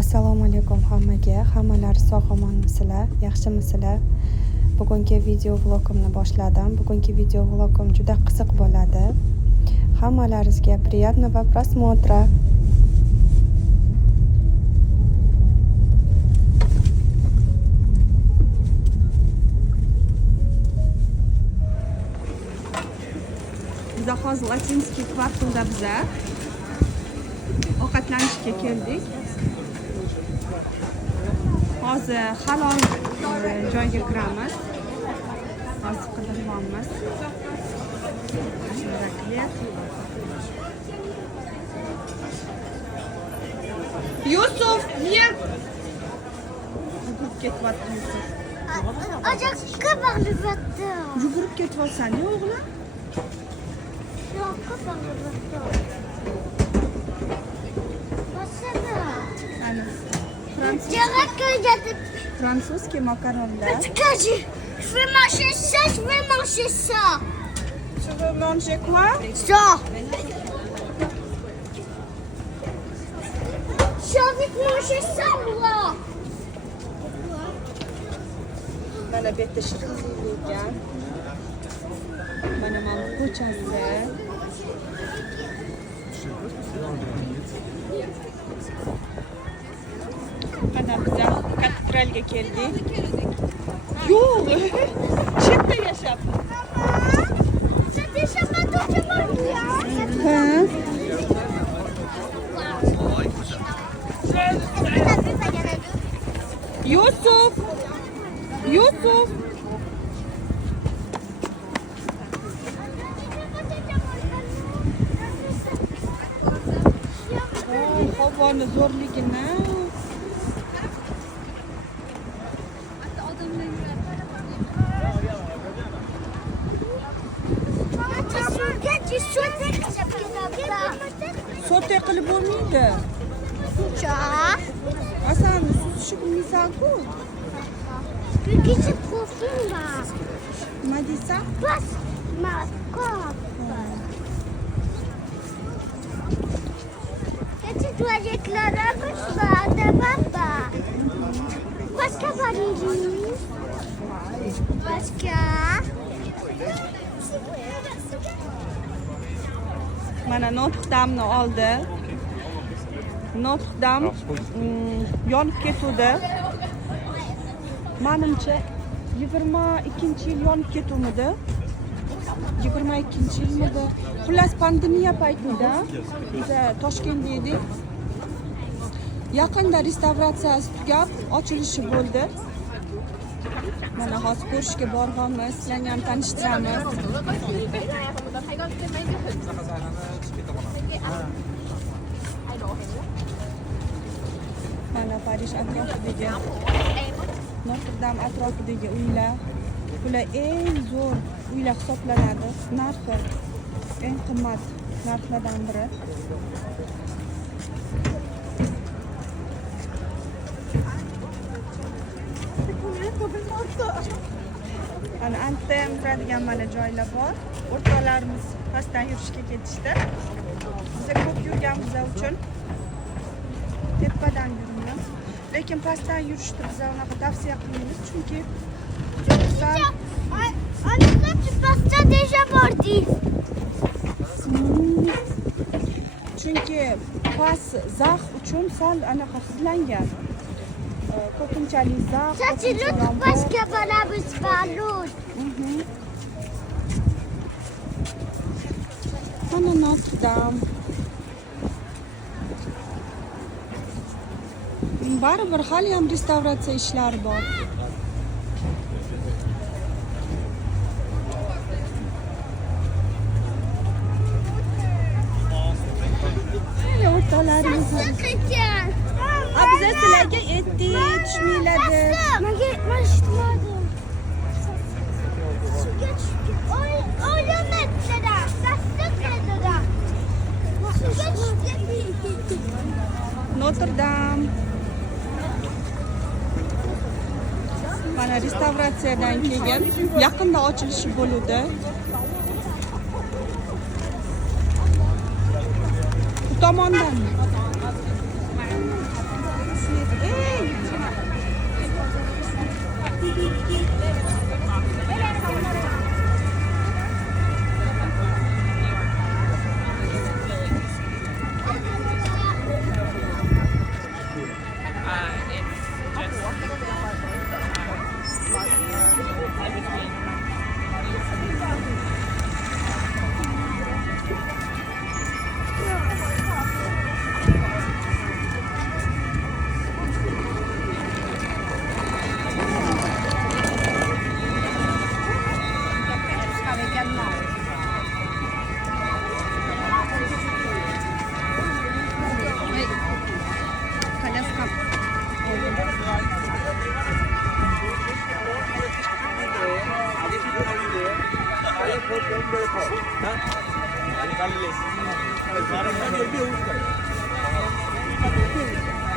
Assalomu alaykum hammaga. Hammalar sog'-omonmisizlar, yaxshimisizlar? Bugungi video vlogimni boshladim. Bugungi video vlogim juda qiziq bo'ladi. Hammalaringizga приятного просмотра. Biz hozir Latinskiy kvartalda ovqatlanishga keldik. Hozir halol joyga kiramiz. Hozir qidiryapmiz. Yusuf, niye? Yugurib ketyapti Yusuf. Oyoqqa bog'libyapti. Yugurib ketyapsan, ne o'g'lim? Oyoqqa bog'libyapti. Franцузский макаронlar. Скажи, je vais manger ça, je vais manger ça. Tu veux manger quoi? Ça. J'ai envie de manger ça, moi. Mana bu yerda shirinlik ekan. Mana ko'chasi. Mana biz katedralga keldik. Yo'q, chetda yashab. Ça déjà pas tout Yusuf! Yusuf! Havoni zo'rligini. Sote qilib bo'lmaydi. Ça. Asan suzishni bilmaysan-ku. Puis c'est profond là. Nima deysan? Passe ma corde. Et tu dois éclairer le soir de papa. Parce que Valérie. Parce que. Mana Notre Dame'ni oldi. Notre Dame yonib ketuvdi. Menimcha 22-yil yonib ketuvmidi? 22-yilmidi? Xullas pandemiya paytida biz Toshkentda edik. Yaqinda restavratsiyasi tugab, ochilishi bo'ldi. Mana hozir ko'rishga borganmiz, sizlarni ham tanishtiramiz. Mana Parij atrofidagi Notre Dame atrofidagi uylar, bular eng zo'r uylar hisoblanadi. Narxi eng qimmat narxlardan biri. Ana antda turadigan mana joylar bor. O'rtoqlarimiz pastdan yurishga ketishdi. Biz ko'p yurganimiz uchun tepadan yuramiz. Lekin pastdan yurishni biz unaqa tavsiya qilmaymiz, chunki Anne, tu passes ça déjà mordi. Chunki past zax uchun sal anaqa hidlangan. Ko'pinchalik zax. Ça c'est l'autre parce que voilà, c'est pas l'autre. Mana Notre Dame. Baribir hali ham restavratsiya ishlari bor. Mana o'rtoqlarimiz. Biz sizlarga aytdik, tushmaylardi. Moi je te demande. Oh, le mettre dedans. Ça se fait dedans. Notre Dame. Mana restavratsiyadan keyin yaqinda ochilishi bo'ludi. Bu tomondan.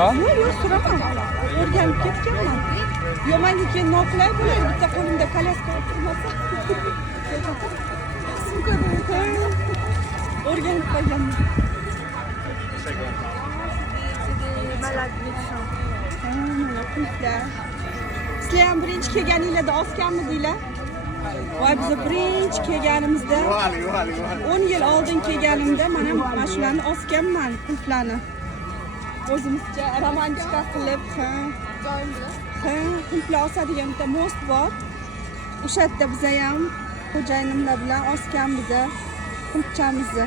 Yo'q, suraman. O'rganib ketganman. Yo'q, menga keyin noqulay bo'ladi. Bitta qo'limda kolyaska turmasa. O'rganib qolganman. Sizlar ham birinchi kelganinglarda osganmidinglar? Voy, biz birinchi kelganimizda 10 yil oldin kelganimda mana shularni osganman, qulflarni. O'zimizcha romantika qilib, qulflar osadigan bitta most bor. O'sha yerda biz ham xo'jayinimlar bilan osganmiz, qulfchamizni.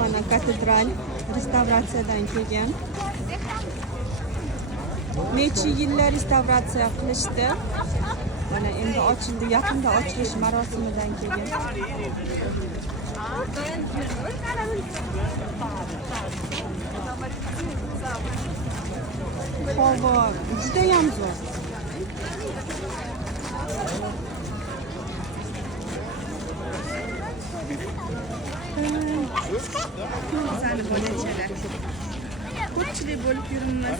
Mana katedral restavratsiyadan kelgan. Necha yillar restavratsiya qilishdi. Mana endi ochildi, yaqinda ochilish marosimidan kelgan. Havo juda ham zo'r. Sani bolachalar. Ko'pchilik bo'lib yuribmiz.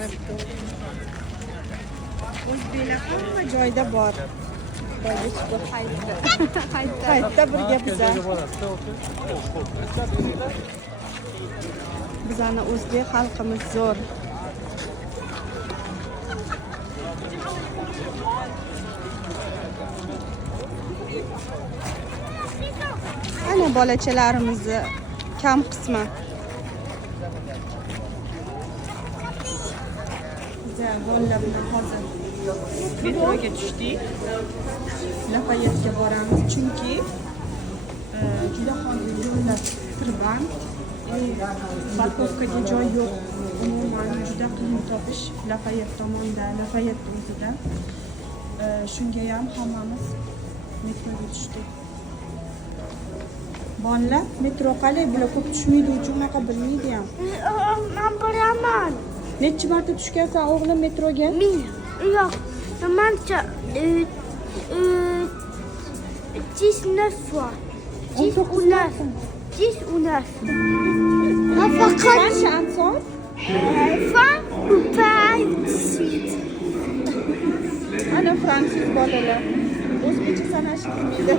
O'zbeklar hamma joyda bor. Qaytda birga biza. Bizani o'zbek xalqimiz zo'r. Ana bolachalarimizni kam qismi. Biz bolalar bilan hozir metroga tushdik. Lafayetga boramiz chunki juda hozir yo'llar tirband. Parkovkaga joy yo'q. Umuman juda qiyin topish Lafayet tomonda, Lafayet o'zida. Shunga ham hammamiz metroga tushdik. Bolalar metro qalay bular ko'p tushmaydi, unaqa bilmaydi ham. Men boraman. Necha marta tushgansan o'g'lim metroga? Yo'q, mancha 19 fois. 10 ou 9. 10 ou 9. Qancha anson? Fin ou pas suite. Ana fransuz bolalar. O'zbekcha sanashni bilmaydi.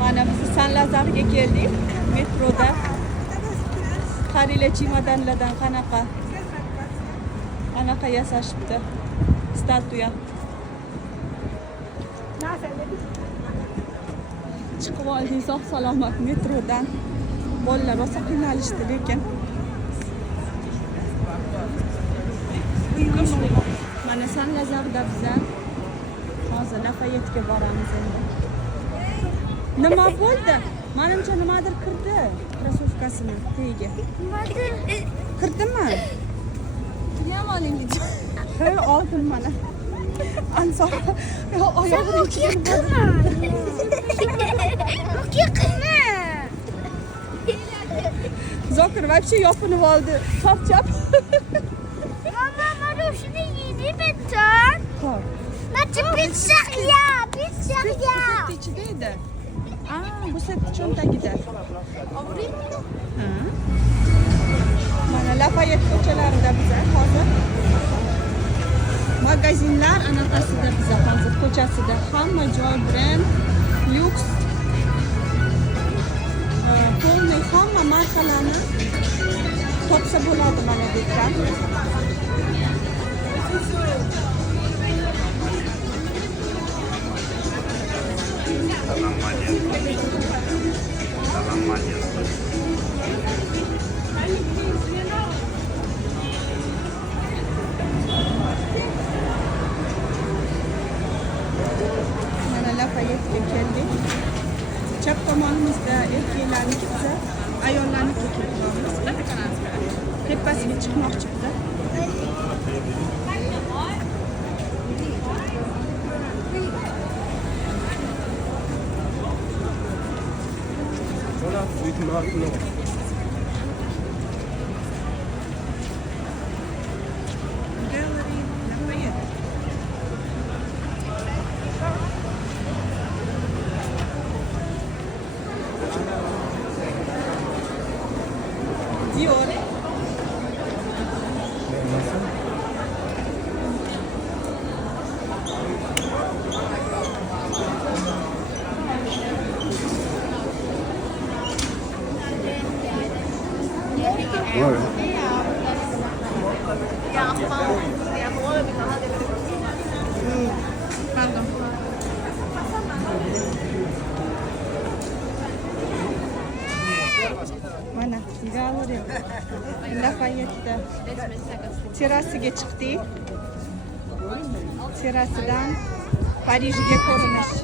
Mana biz Saint-Lazarga keldik. Metroda qaranglar chemodanlardan qanaqa yasashibdi. Statuya. Chiqib oldik sog' salomat metrodan. Bolalar rosa qiynalishdi lekin. Mana Saint-Lazarda biz hozir Lafayetga boramiz endi. Nima bo'ldi? Menimcha nimadir kirdi krossovkasini tagiga. Kirdimi? Yamoningiz. Xeyr, oldim mana. Ansoq. Oyog'ini ichiga Qilma. Zokir вообще yopinib oldi. Charchab. Mama, mana shuni yeydi bitan. Xo'p. Nachi pitsariya. Ichida edi. Bu set cho'ntagida. Mana Lafayet ko'chalarida biz hozir magazinlar anaqasida biz hozir ko'chasida hamma joy brend, lyuks, polniy hamma markalarni topsa bo'ladi mana bu ekan. Mana Lafayetga keldik. Chap tomonimizda erkaklarniki, biz ayollarniki kelamiz. Tepasiga chiqmoqchi biz. Galeriya. Lafayette terrasiga chiqdik. Terrasidan Parijga ko'rinish.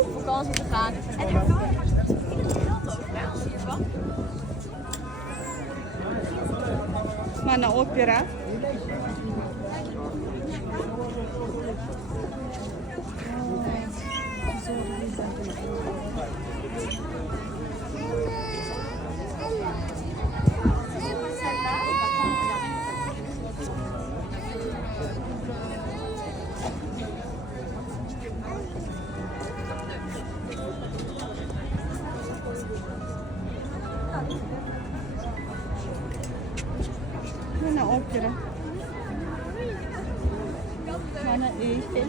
Vakantie te gaan. Mana opera. Mana opera. Mana Eiffel.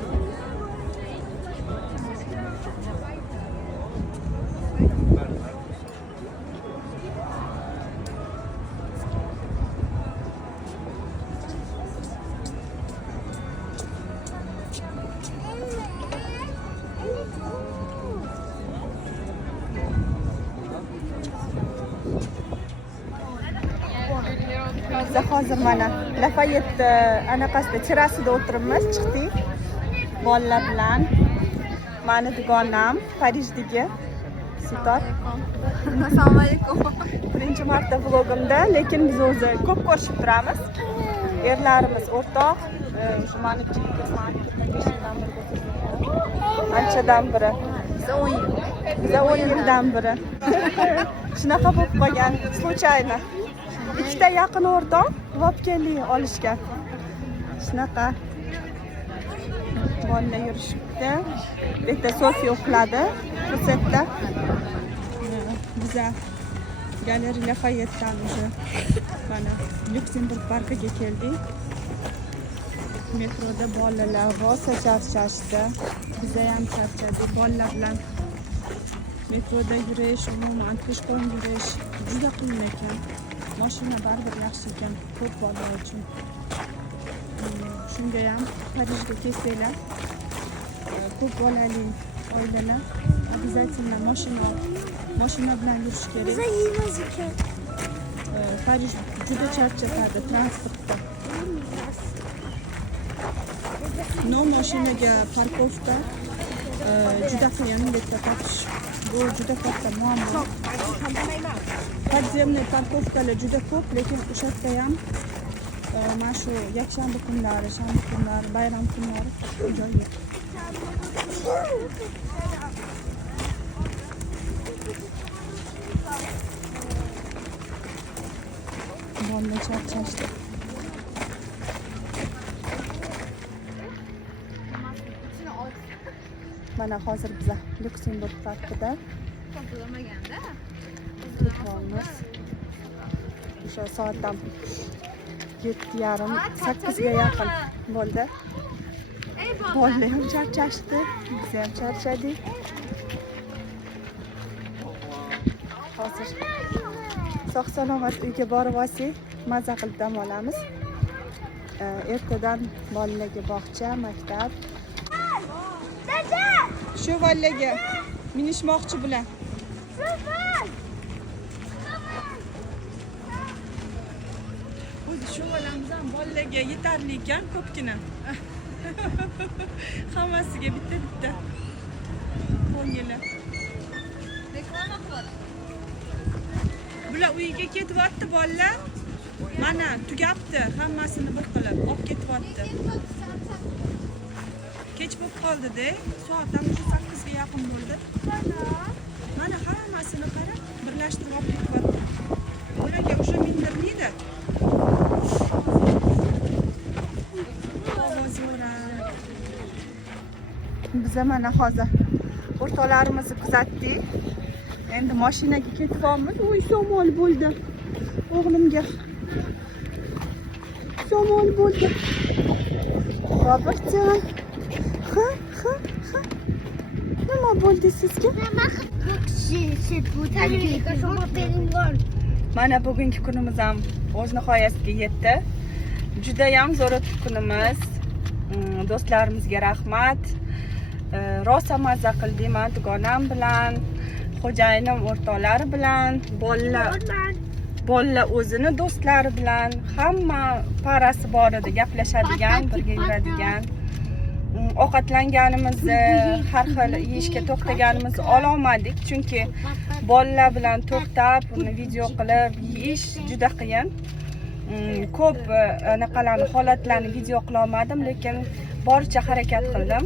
Biz hozir mana Lafayette anaqasida terrasida o'tiribmiz, chiqdik. Bolalar bilan. Mani dugonam Parijdagi Sitot. Assalomu alaykum. Birinchi marta vlogimda, lekin biz o'zi ko'p ko'rishib turamiz. Erlarimiz o'rtoq, manimcha anchadan biri. Biza 10 yildan biri. Shunaqa bo'lib qolgan, случайно. Ikkita yaqin o'rtoq vobkeli olishgan. Shunaqa bolalar yurishibdi. Bitta Sofiya uxladi fursatda. Biza Galeriya Lafayette'dan уже mana Lyuksemburg parkiga keldik. Metroda bolalar rosa charchashdi. Biza ham charchadik bolalar bilan. Metroda yurish, umuman peshqo'm yurish juda qiyin ekan. Mashina baribir yaxshi ekan ko'p bolalar uchun. Shunga ham Parijga kelsanglar, ko'p bolali oilalar обязательно mashina bilan yurish kerak. Biza yeymiz ekan. Parij juda charchatadi transportda. No mashinaga parkovka juda qiyin deb topish. Bu juda katta muammo. Podzemniy parkovkalar juda ko'p, lekin o'sha yerda ham mana shu yakshanba kunlari, shanba kunlari, bayram kunlari joy yo'q. Bolalar charchashdi. Mana hozir biz Lyuksemburg parkida ketamiz. O'sha soatdan 7:30-8 ga yaqin bo'ldi. Bolalar ham charchashdi, biz ham charchadik. Hozir sog' salomat uyga borib olsak, maza qilib dam olamiz. Ertadan bolalarga bog'cha, maktab. Shu vallaga minishmoqchi bilan. O'zi shu valamizdan bolalarga yetarli ekan, ko'pgina. Hammasiga bitta-bitta. Ko'ngili. Reklama qiladi. Bular uyiga ketyapti bolalar. Mana tugabdi, hammasini bir qilib olib ketyapti. Kech bo'lib qoldi-da, soatdan 8 ga yaqin bo'ldi. Mana hammasini qarab, birlashtirib olib ketyapti. Ularga o'sha mindirmaydi. Biz mana hozir o'rtoqlarimizni kuzatdik. Endi mashinaga ketyapmiz. Voy, shamol bo'ldi. O'g'limga shamol bo'ldi. Robotjon. Ha. Nima bo'ldi sizga? Bu kishi bu tabiiy berilgan. Mana bugungi kunimiz ham o'z nihoyasiga yetdi. Judayam zo'r o'tib kunimiz. Do'stlarimizga rahmat. Rosa mazza qildik men dugonam bilan, xo'jayinim o'rtoqlari bilan, bolalar o'zini do'stlari bilan, hamma parasi bor edi, gaplashadigan, birga yuradigan. Ovqatlanganimizni, har xil yeyishga to'xtaganimizni ololmadik, chunki bolalar bilan to'xtab, uni video qilib yeyish juda qiyin. Ko'p anaqalarni holatlarni video qila olmadim, lekin boricha harakat qildim.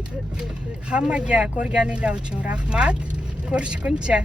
Hammaga ko'rganinglar uchun rahmat. Ko'rishguncha.